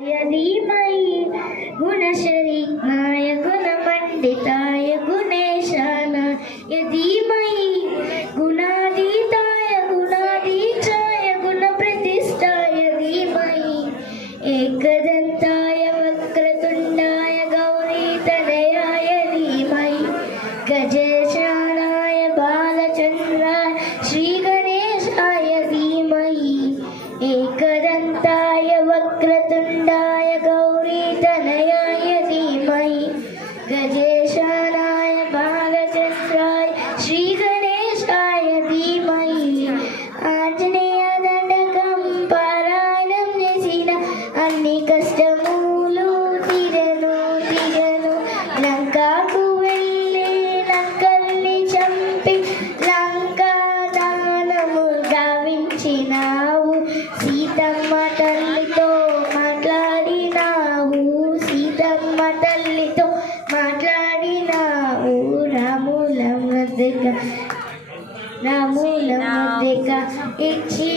धीमहि गुणशरीराय गुणमण्डिताय गुणेशानाय धीमहि गुणातीताय गुणाधीशाय गुणप्रतिष्ठाय धीमहि एकदन्ताय वक्रतुण्डाय गौरीतनयाय धीमहि गजेशानाय बालचन्द्राय श्रीगणेशाय धीमहि एकदन्ताय वक्रतुण्डाय गौरीतनयाय धीमहि गजेशानाय बालचन्द्राय श्रीगणेशाय धीमहि आञ्जनेयदण्डकं पारायणं చేసిన అన్ని కష్టములు తీరెను లంకాకు వెళ్ళి లంకల్ని చంపి లంకా దానము గావించినావు సీతమ్మ తల్లితో మాట్లాడినావు రాముల ముద్దుగా ఇచ్చి